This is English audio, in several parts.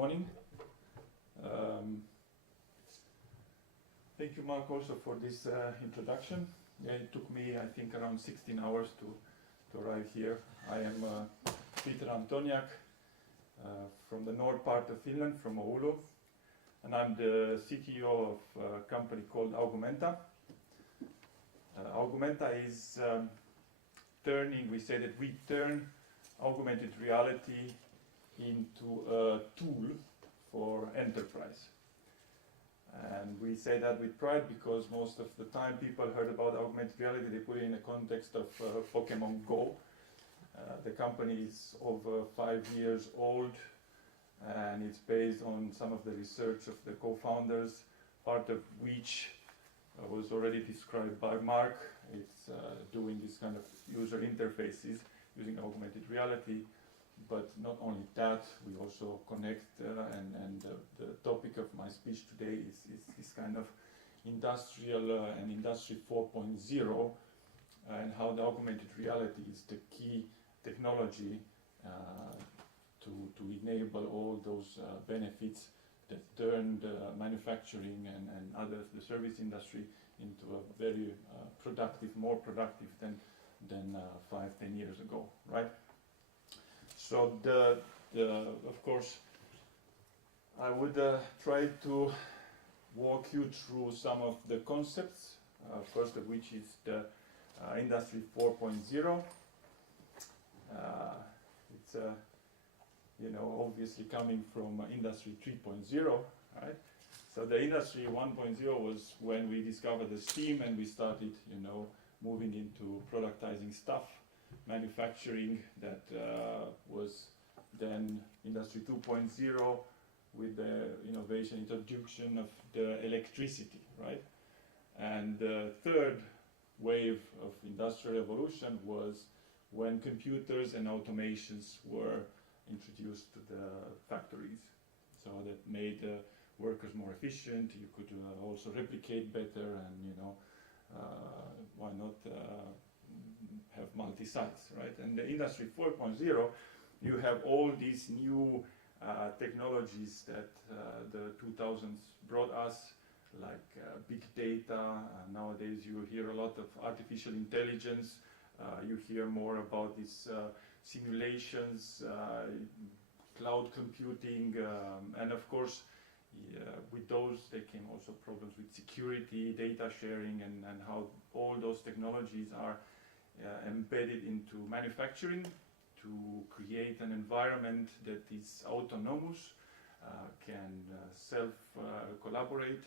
morning. Thank you, Mark, also for this introduction. Yeah, it took me, I think, around 16 hours to arrive here. I am Peter Antoniac from the north part of Finland, from Oulu, and I'm the CTO of a company called Augmenta. Augmenta is we say that we turn augmented reality into a tool for enterprise. And we say that with pride because most of the time people heard about augmented reality, they put it in the context of Pokemon Go. The company is over 5 years old, and it's based on some of the research of the co-founders, part of which was already described by Mark. It's doing this kind of user interfaces using augmented reality. But not only that, we also connect, and the topic of my speech today is this kind of industrial and industry 4.0, and how the augmented reality is the key technology to enable all those benefits that turn the manufacturing and others, the service industry, into a very productive, more productive than 5-10 years ago, right? So of course, I would try to walk you through some of the concepts. First of which is the Industry 4.0. It's obviously coming from Industry 3.0, right? So the Industry 1.0 was when we discovered the steam and we started, moving into productizing stuff. Manufacturing, that was then Industry 2.0 with the innovation, introduction of the electricity, right? And the third wave of industrial evolution was when computers and automations were introduced to the factories. So that made workers more efficient. You could also replicate better, and why not have multi-sites, right? And the Industry 4.0, you have all these new technologies that the 2000s brought us, like big data. Nowadays you hear a lot of artificial intelligence. You hear more about these simulations, cloud computing, and of course, with those there came also problems with security, data sharing, and how all those technologies are embedded into manufacturing to create an environment that is autonomous, can self-collaborate.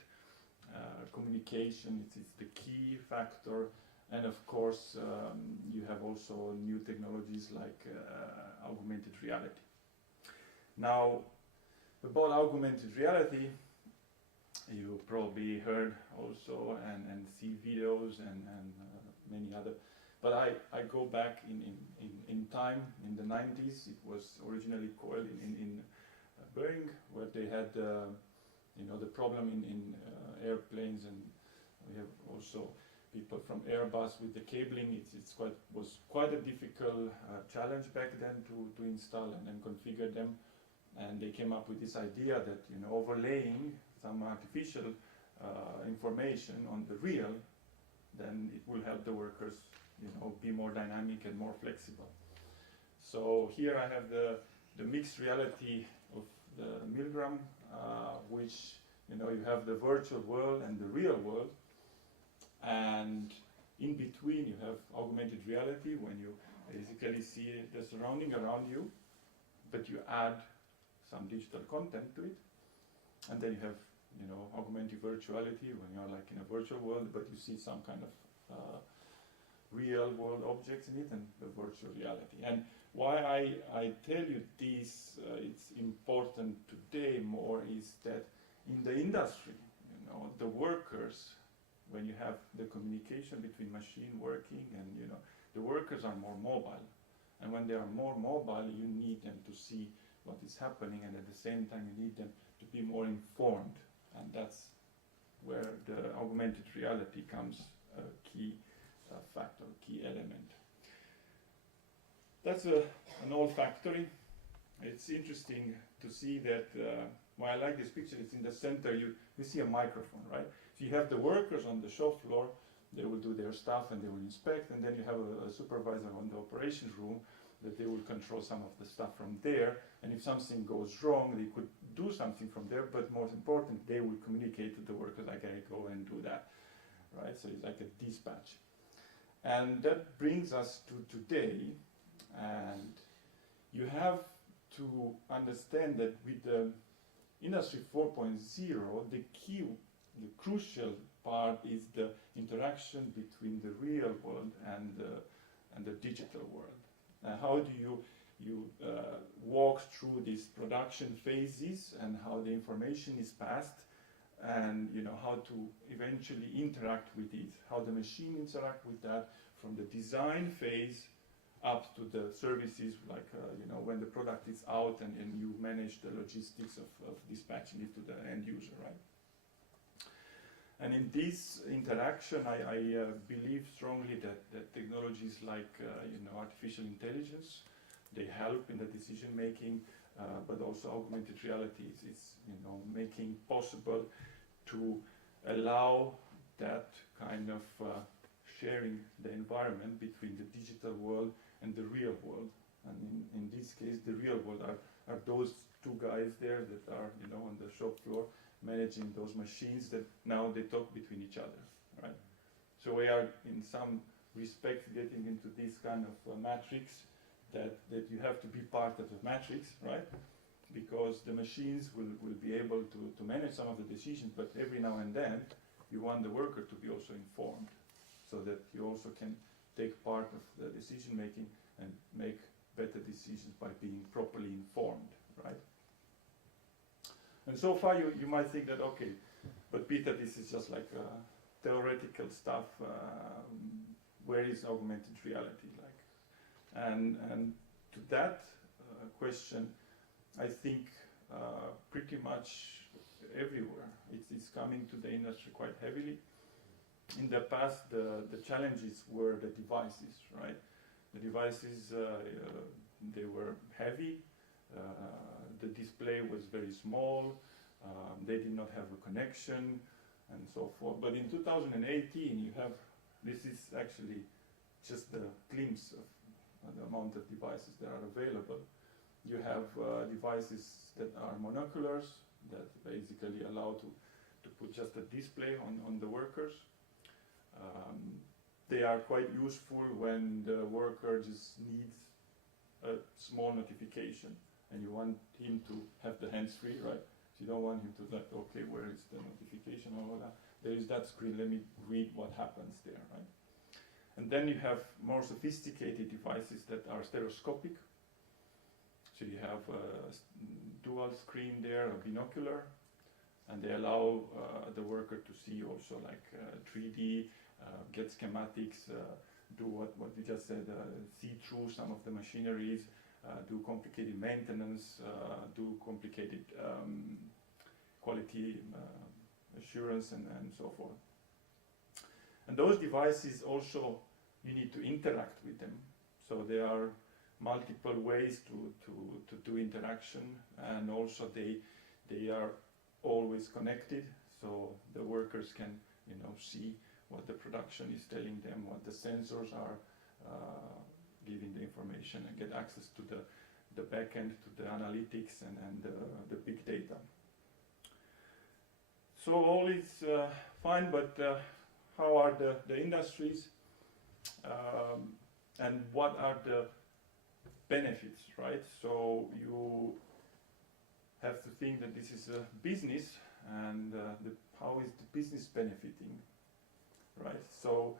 Communication is the key factor, and of course you have also new technologies like augmented reality. Now, about augmented reality, you probably heard also and see videos and many other. But I go back in time, in the 90s. It was originally coiled in Boeing, where they had the problem in airplanes, and we have also people from Airbus with the cabling. Was quite a difficult challenge back then to install and configure them. And they came up with this idea that overlaying some artificial information on the real, then it will help the workers be more dynamic and more flexible. So here I have the mixed reality of the Milgram, which you have the virtual world and the real world, and in between you have augmented reality, when you basically see the surrounding around you, but you add some digital content to it, and then you have augmented virtuality, when you're like in a virtual world, but you see some kind of real world objects in it, and the virtual reality. And why I tell you this, it's important today more, is that in the industry, the workers, when you have the communication between machine working, and the workers are more mobile, and when they are more mobile, you need them to see what is happening, and at the same time you need them to be more informed, and that's where the augmented reality comes a key factor, key element. That's an old factory. It's interesting to see that, why I like this picture, it's in the center, you see a microphone, right? So you have the workers on the shop floor, they will do their stuff and they will inspect, and then you have a supervisor on the operations room that they will control some of the stuff from there, and if something goes wrong, they could do something from there, but more important, they will communicate to the workers, like, I go and do that, right? So it's like a dispatch. And that brings us to today, and you have to understand that with the Industry 4.0, the key, the crucial part is the interaction between the real world and the digital world. How do you walk through these production phases and how the information is passed, and how to eventually interact with it, how the machine interact with that from the design phase up to the services, like when the product is out and you manage the logistics of dispatching it to the end user, right? And in this interaction, I believe strongly that technologies like artificial intelligence, they help in the decision making, but also augmented reality is making possible to allow that kind of sharing the environment between the digital world and the real world. And in this case, the real world are those two guys there that are on the shop floor managing those machines that now they talk between each other, right? So we are in some respect getting into this kind of matrix that you have to be part of the matrix, right? Because the machines will be able to manage some of the decisions, but every now and then you want the worker to be also informed, so that you also can take part of the decision making and make better decisions by being properly informed, right? And so far you might think that, okay, but Peter, this is just like theoretical stuff, where is augmented reality like? And to that question, I think pretty much everywhere it's coming to the industry quite heavily. In the past, the challenges were the devices, right? The devices, they were heavy, the display was very small, they did not have a connection, and so forth. But in 2018, you have, this is actually just a glimpse of the amount of devices that are available. You have devices that are monoculars, that basically allow to put just a display on the workers. They are quite useful when the worker just needs a small notification and you want him to have the hands free, right? So you don't want him to like, okay, where is the notification or all that? There is that screen, let me read what happens there, right? And then you have more sophisticated devices that are stereoscopic. So you have a dual screen there, a binocular, and they allow the worker to see also like 3D, get schematics, do what we just said, see through some of the machineries, do complicated maintenance, do complicated quality assurance and so forth. And those devices also, you need to interact with them. So there are multiple ways to do interaction, and also they are always connected, so the workers can see what the production is telling them, what the sensors are giving the information, and get access to the back end, to the analytics and the big data. So all is fine, but how are the industries and what are the benefits, right? So you have to think that this is a business, and how is the business benefiting, right? So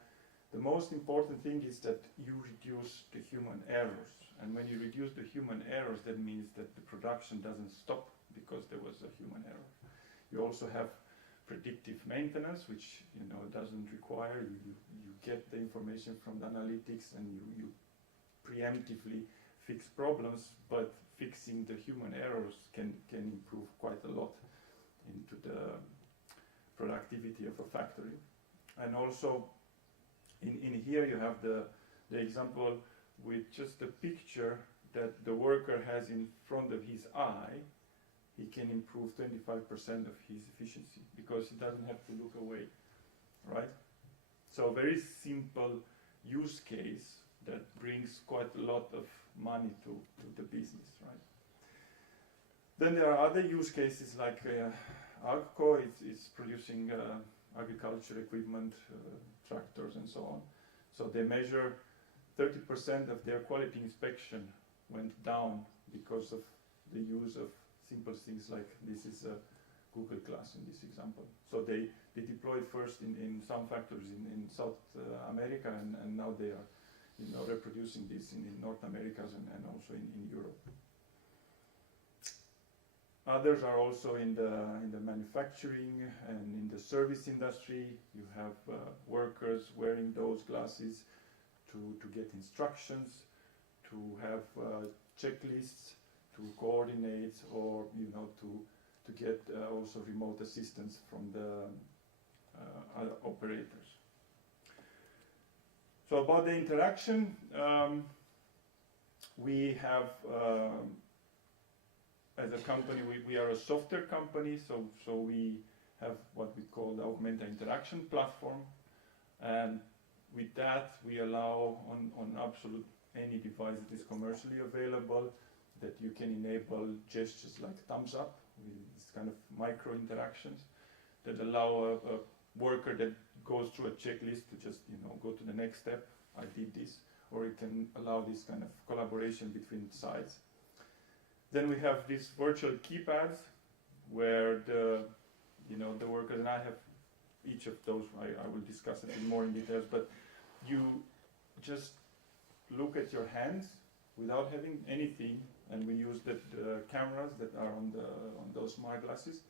the most important thing is that you reduce the human errors, and when you reduce the human errors, that means that the production doesn't stop because there was a human error. You also have predictive maintenance, which doesn't require you get the information from the analytics and you preemptively fix problems, but fixing the human errors can improve quite a lot into the productivity of a factory. And also in here you have the example with just a picture that the worker has in front of his eye, he can improve 25% of his efficiency because he doesn't have to look away, right? So very simple use case that brings quite a lot of money to the business, right? Then there are other use cases like Agco is producing agriculture equipment, tractors and so on. So they measure 30% of their quality inspection went down because of the use of simple things like this is a Google Glass in this example. So they deployed first in some factories in South America and now they are reproducing this in North America and also in Europe. Others are also in the manufacturing and in the service industry. You have workers wearing those glasses to get instructions, to have checklists, to coordinate, or to get also remote assistance from the other operators. So about the interaction, we have, as a company, we are a software company, so we have what we call the Augmented Interaction platform, and with that we allow on absolute any device that is commercially available that you can enable gestures like thumbs up, these kind of micro interactions that allow a worker that goes through a checklist to just go to the next step. I did this, or it can allow this kind of collaboration between sides. Then we have these virtual keypads where the workers, and I have each of those. I will discuss it in more in details, but you just look at your hands without having anything, and we use the cameras that are on those smart glasses,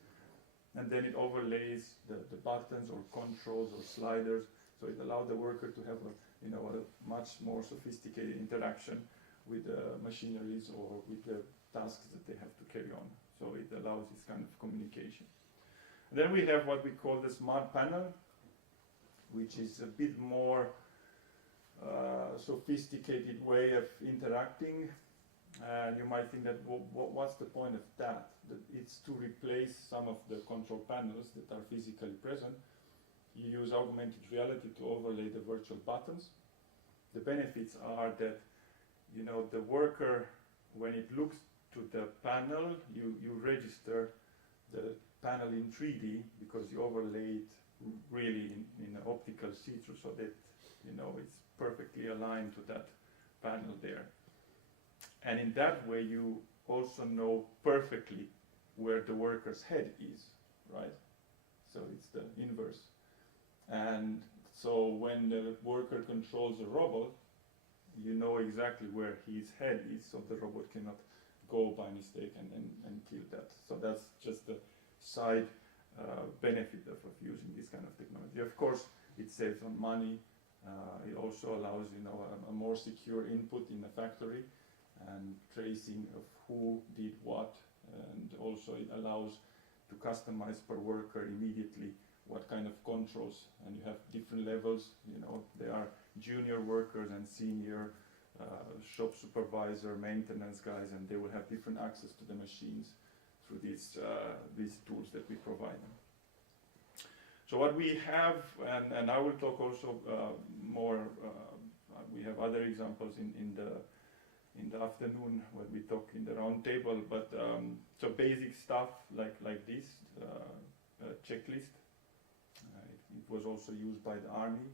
and then it overlays the buttons or controls or sliders, so it allows the worker to have a much more sophisticated interaction with the machineries or with the tasks that they have to carry on. So it allows this kind of communication. And then we have what we call the smart panel, which is a bit more sophisticated way of interacting. And you might think that, what's the point of that? That it's to replace some of the control panels that are physically present. You use augmented reality to overlay the virtual buttons. The benefits are that the worker, when it looks to the panel, you register the panel in 3D because you overlay it really in an optical see-through, so that it's perfectly aligned to that panel there. And in that way you also know perfectly where the worker's head is, right? So it's the inverse. And so when the worker controls a robot, you know exactly where his head is, so the robot cannot go by mistake and kill that. So that's just the side benefit of using this kind of technology. Of course, it saves on money. It also allows a more secure input in the factory and tracing of who did what, and also it allows to customize per worker immediately what kind of controls, and you have different levels. There are junior workers and senior shop supervisor, maintenance guys, and they will have different access to the machines through these tools that we provide them. So what we have, and I will talk also more, we have other examples in the afternoon when we talk in the round table, but so basic stuff like this, checklist. It was also used by the army,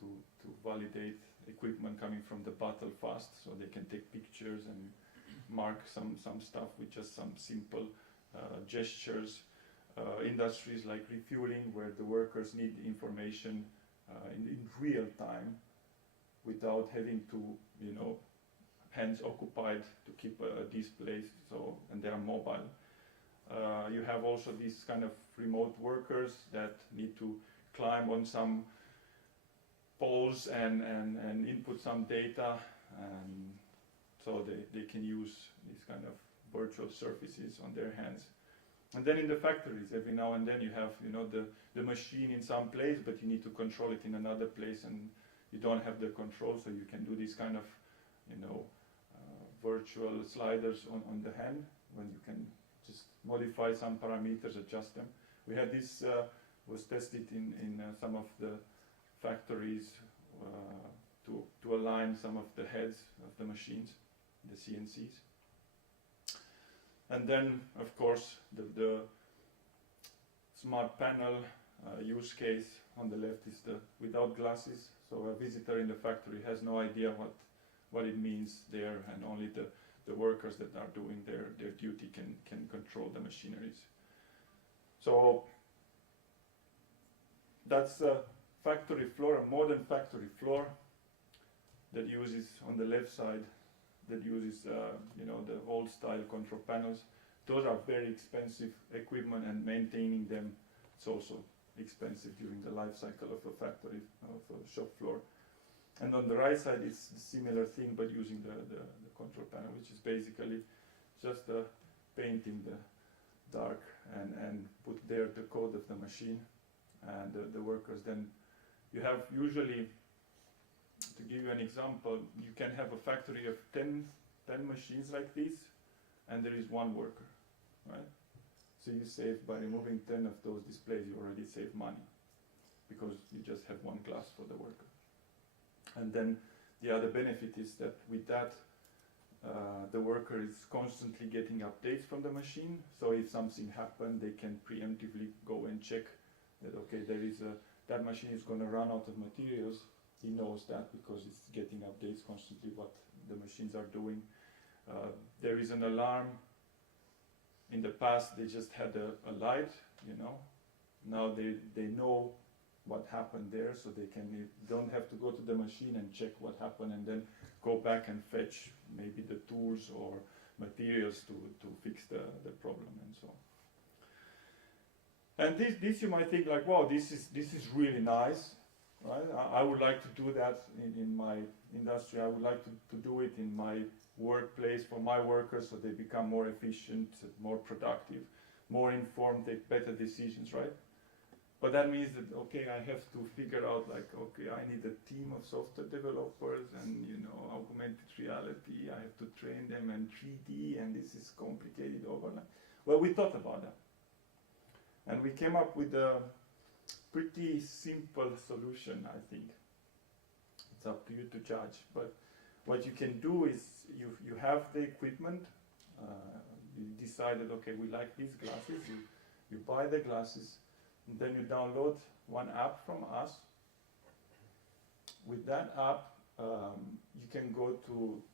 to validate equipment coming from the battle fast, so they can take pictures and mark some stuff with just some simple gestures. Industries like refueling, where the workers need information in real time without having to, hands occupied to keep displays, and they are mobile. You have also these kind of remote workers that need to climb on some poles and input some data, and so they can use these kind of virtual surfaces on their hands. And then in the factories, every now and then you have the machine in some place, but you need to control it in another place, and you don't have the control, so you can do this kind of virtual sliders on the hand, when you can just modify some parameters, adjust them. We had this was tested in some of the factories to align some of the heads of the machines, the CNCs. And then, of course, the smart panel use case on the left is the without glasses. So a visitor in the factory has no idea what it means there, and only the workers that are doing their duty can control the machineries. So that's a factory floor, a modern factory floor that uses, on the left side, that uses the old style control panels. Those are very expensive equipment, and maintaining them, it's also expensive during the life cycle of a factory, of a shop floor. And on the right side, it's a similar thing, but using the control panel, which is basically just painting the dark and put there the code of the machine, and the workers then, you have usually, to give you an example, you can have a factory of 10 machines like this, and there is one worker, right? So you save, by removing 10 of those displays, you already save money, because you just have one glass for the worker. And then the other benefit is that with that, the worker is constantly getting updates from the machine. So if something happened, they can preemptively go and check that, okay, there is that machine is going to run out of materials. He knows that because it's getting updates constantly what the machines are doing. There is an alarm. In the past, they just had a light, Now they know what happened there, so they don't have to go to the machine and check what happened and then go back and fetch maybe the tools or materials to fix the problem and so on. And this you might think like, wow, this is really nice, right? I would like to do that in my industry. I would like to do it in my workplace for my workers, so they become more efficient, more productive, more informed, take better decisions, right? But that means that, okay, I have to figure out like, okay, I need a team of software developers and, augmented reality, I have to train them in 3D, and this is complicated overnight. Well, we thought about that. And we came up with a pretty simple solution, I think. It's up to you to judge. But what you can do is, you have the equipment, you decided, okay, we like these glasses, you buy the glasses, and then you download one app from us. With that app, you can go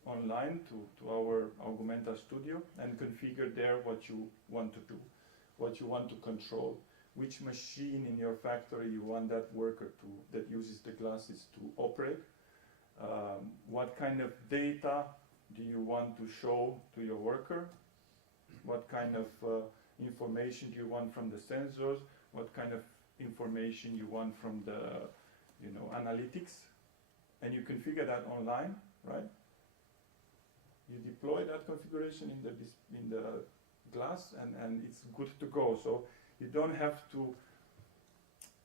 online to our Augmenta Studio and configure there what you want to do, what you want to control, which machine in your factory you want that worker that uses the glasses to operate, what kind of data do you want to show to your worker, what kind of information do you want from the sensors, what kind of information you want from the analytics, and you configure that online, right? You deploy that configuration in the glass, and it's good to go. So you don't have to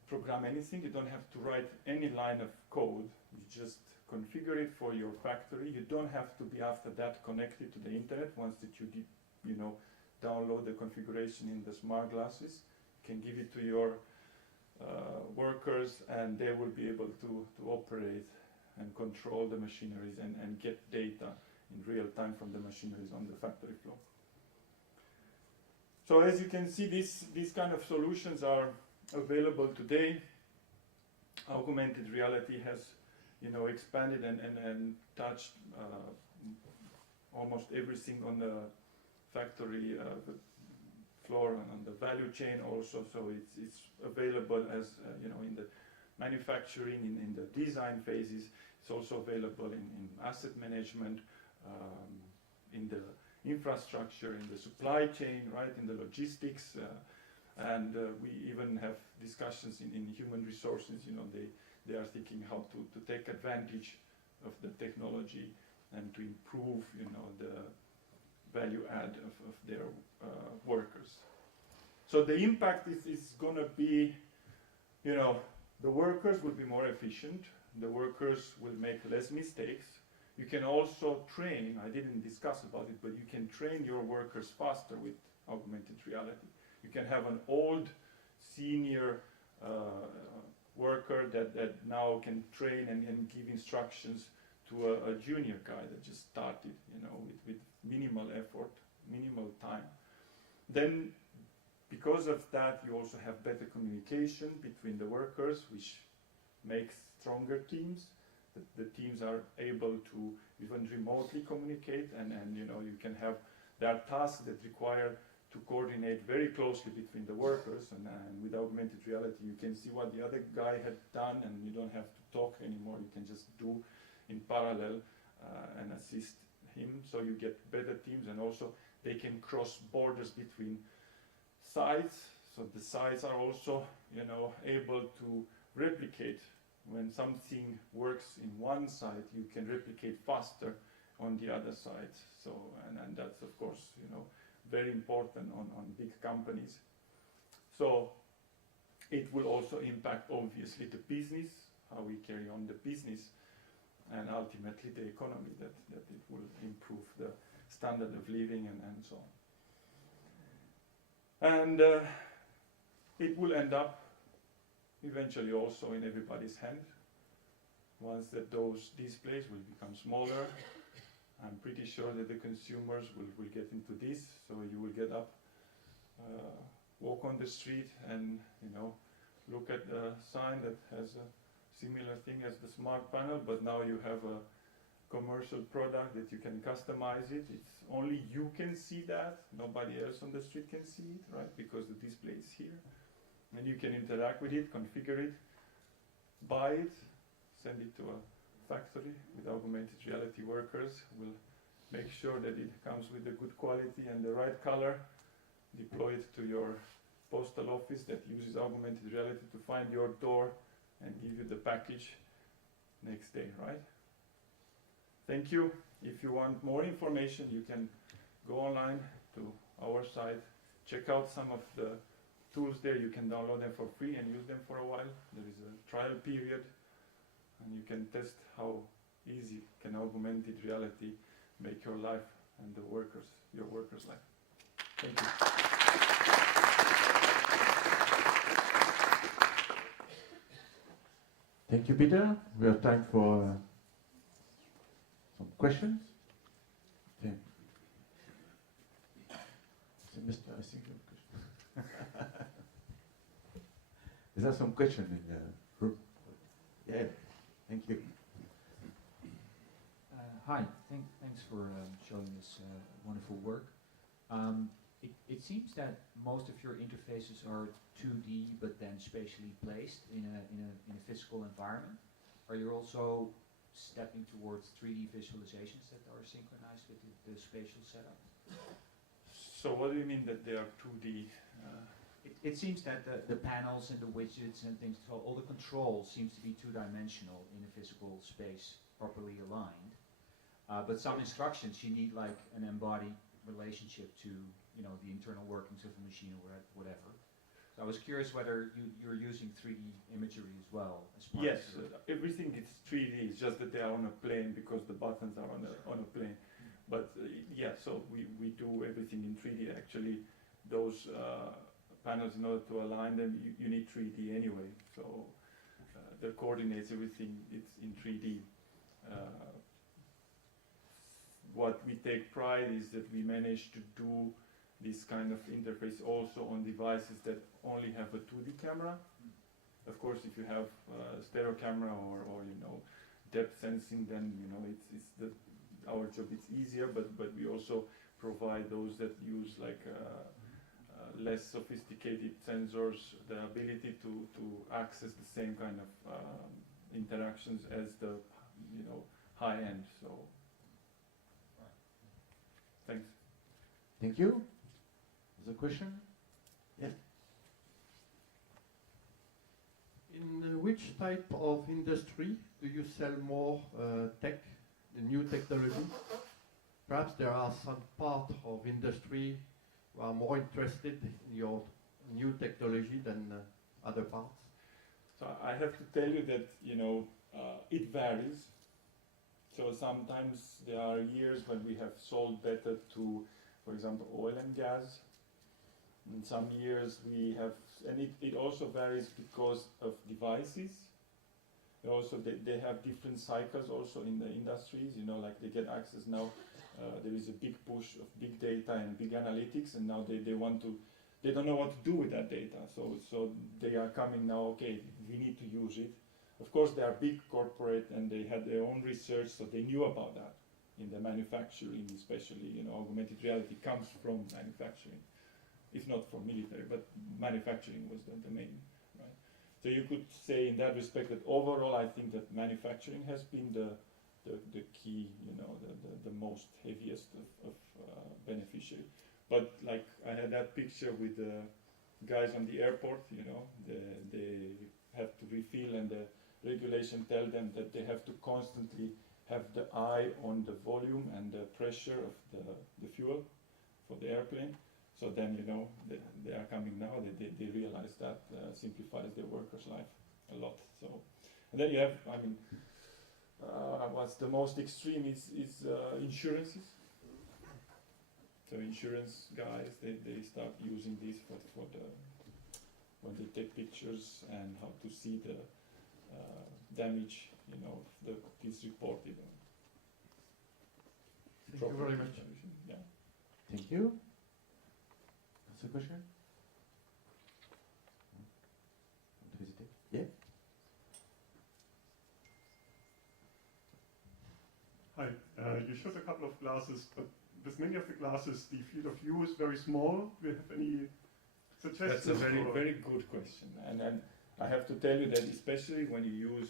program anything, you don't have to write any line of code, you just configure it for your factory. You don't have to be after that connected to the internet. Once that you download the configuration in the smart glasses, you can give it to your workers, and they will be able to operate and control the machineries and get data in real time from the machineries on the factory floor. So as you can see, these kind of solutions are available today. Augmented reality has expanded and touched almost everything on the factory floor and on the value chain also. So it's available as in the manufacturing, in the design phases. It's also available in asset management, in the infrastructure, in the supply chain, right, in the logistics, and we even have discussions in human resources. They are thinking how to take advantage of the technology and to improve the value add of their workers. So the impact is going to be, the workers will be more efficient, the workers will make less mistakes. You can also train, I didn't discuss about it, but you can train your workers faster with augmented reality. You can have an old senior worker that now can train and give instructions to a junior guy that just started, you know, with minimal effort, minimal time. Then, because of that, you also have better communication between the workers, which makes stronger teams. The teams are able to even remotely communicate, and you know, you can have, there are tasks that require to coordinate very closely between the workers, and with augmented reality you can see what the other guy had done, and you don't have to talk anymore. You can just do in parallel and assist him, so you get better teams, and also they can cross borders between sites, so the sites are also, you know, able to replicate. When something works in one site, you can replicate faster on the other side. So, and that's of course, you know, very important on big companies. So it will also impact obviously the business, how we carry on the business, and ultimately the economy, that it will improve the standard of living and so on. And it will end up eventually also in everybody's hand. Once that those displays will become smaller, I'm pretty sure that the consumers will get into this. So you will get up, walk on the street, and you know, look at the sign that has a similar thing as the smart panel, but now you have a commercial product that you can customize it. It's only you can see that, nobody else on the street can see it, right? Because the display is here. And you can interact with it, configure it, buy it, send it to a factory with augmented reality workers. Will make sure that it comes with a good quality and the right color. Deploy it to your postal office that uses augmented reality to find your door and give you the package next day, right? Thank you. If you want more information, you can go online to our site, check out some of the tools there. You can download them for free and use them for a while. There is a trial period, and you can test how easy can augmented reality make your life and your workers' life. Thank you. Thank you, Peter. We have time for some questions. Okay. So, Mr. I think you have a question. Is there some question in the room? Yeah. Thank you. Hi. Thanks for showing this wonderful work. It seems that most of your interfaces are 2D, but then spatially placed in a physical environment. Are you also stepping towards 3D visualizations that are synchronized with the spatial setup? So what do you mean that they are 2D? It seems that the panels and the widgets and things, so all the control seems to be two-dimensional in a physical space, properly aligned. But some instructions, you need like an embodied relationship to, you know, the internal workings of a machine or whatever. So I was curious whether you're using 3D imagery as well as part Yes, of your everything is 3D. It's just that they are on a plane because the buttons are on a plane. But yeah, so we do everything in 3D. Actually, those panels, in order to align them, you need 3D anyway. So the coordinates, everything, it's in 3D. What we take pride is that we managed to do this kind of interface also on devices that only have a 2D camera. Of course, if you have a stereo camera or you know, depth sensing, then you know our job is easier. But we also provide those that use like less sophisticated sensors, the ability to access the same kind of interactions as the high end. So thanks. Thank you. Is there a question? Yes. In which type of industry do you sell more tech, the new technology? Perhaps there are some part of industry who are more interested in your new technology than other parts. So I have to tell you that it varies. So sometimes there are years when we have sold better to, for example, oil and gas In some years we have, and it also varies because of devices. Also, they have different cycles also in the industries, you know, like they get access now. There is a big push of big data and big analytics, and now they don't know what to do with that data. So they are coming now, okay, we need to use it. Of course, they are big corporate and they had their own research, so they knew about that in the manufacturing, especially, you know, augmented reality comes from manufacturing, if not from military, but manufacturing was the main, right? So you could say in that respect that overall, I think that manufacturing has been the key, you know, the most heaviest of beneficiary. But like I had that picture with the guys on the airport, you know, they have to refill, and the regulation tell them that they have to constantly have the eye on the volume and the pressure of the fuel for the airplane. So then, you know, they are coming now, they realize that simplifies their workers' life a lot. So, and then you have, I mean, what's the most extreme is insurances. So insurance guys, they start using this for the, when they take pictures and how to see the damage, you know, this reported. Thank you very much. Yeah. Thank you. That's a question? Don't hesitate. Yeah? Hi, you showed a couple of glasses, but with many of the glasses, the field of view is very small. Do you have any suggestions? That's a very good question. And I have to tell you that especially when you use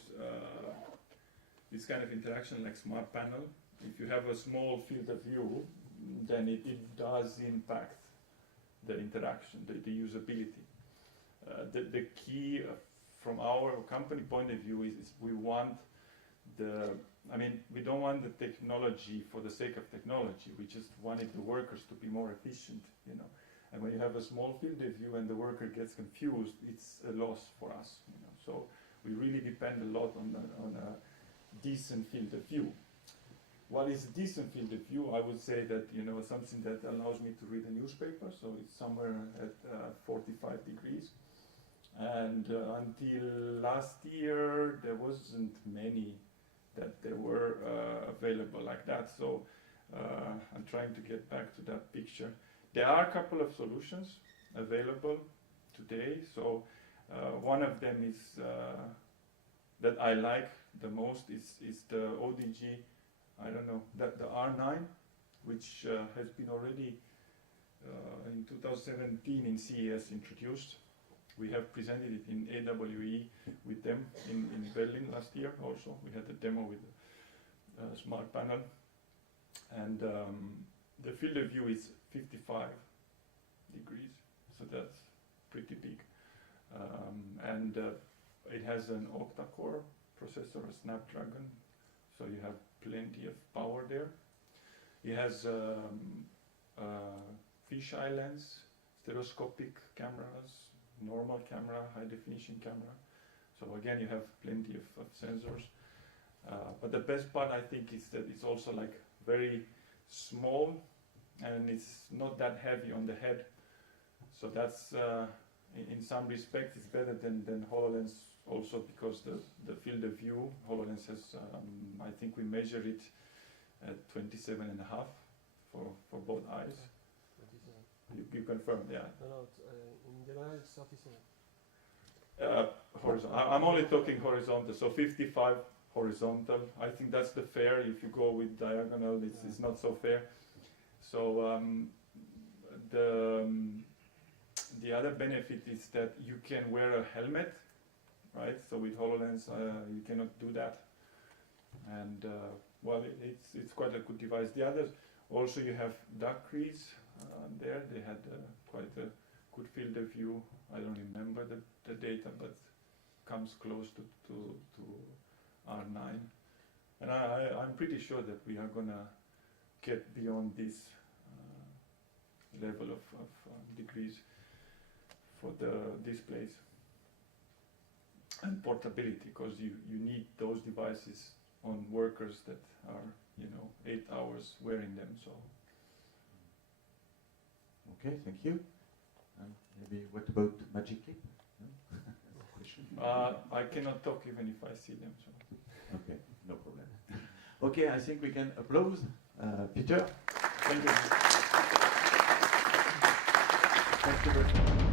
this kind of interaction like smart panel, if you have a small field of view, then it does impact the interaction, the usability. The key from our company point of view is we want we don't want the technology for the sake of technology. We just wanted the workers to be more efficient, you know. And when you have a small field of view and the worker gets confused, it's a loss for us, you know. So we really depend a lot on a decent field of view. What is a decent field of view? I would say that, you know, something that allows me to read a newspaper, so it's somewhere at 45 degrees. And until last year, there wasn't many that there were available like that. So I'm trying to get back to that picture. There are a couple of solutions available today. So one of them is that I like the most is the ODG. I don't know, the R9, which has been already in 2017 in CES introduced. We have presented it in AWE with them in Berlin last year also. We had a demo with a smart panel. And the field of view is 55 degrees, so that's pretty big. And it has an octa-core processor, a Snapdragon, so you have plenty of power there. It has fisheye lens, stereoscopic cameras, normal camera, high definition camera. So again, you have plenty of sensors. But the best part, I think, is that it's also like very small and it's not that heavy on the head. So that's, in some respects, it's better than HoloLens also because the field of view, HoloLens has, I think we measure it at 27.5 for both eyes. You confirm, yeah. No, in general it's 37. Horizontal. I'm only talking horizontal, so 55 horizontal. I think that's the fair. If you go with diagonal, it's not so fair. So the other benefit is that you can wear a helmet, right? So with HoloLens, you cannot do that. And well, it's quite a good device. The others, also you have duck crease there. They had quite a good field of view. I don't remember the data, but comes close to R9. And I'm pretty sure that we are gonna get beyond this level of degrees for the displays and portability, because you need those devices on workers that are 8 hours wearing them. So Okay, thank you. Maybe what about Magic Leap? No? Question. I cannot talk even if I see them. So. Okay, no problem. Okay, I think we can applause Peter. Thank you. Thank you very much.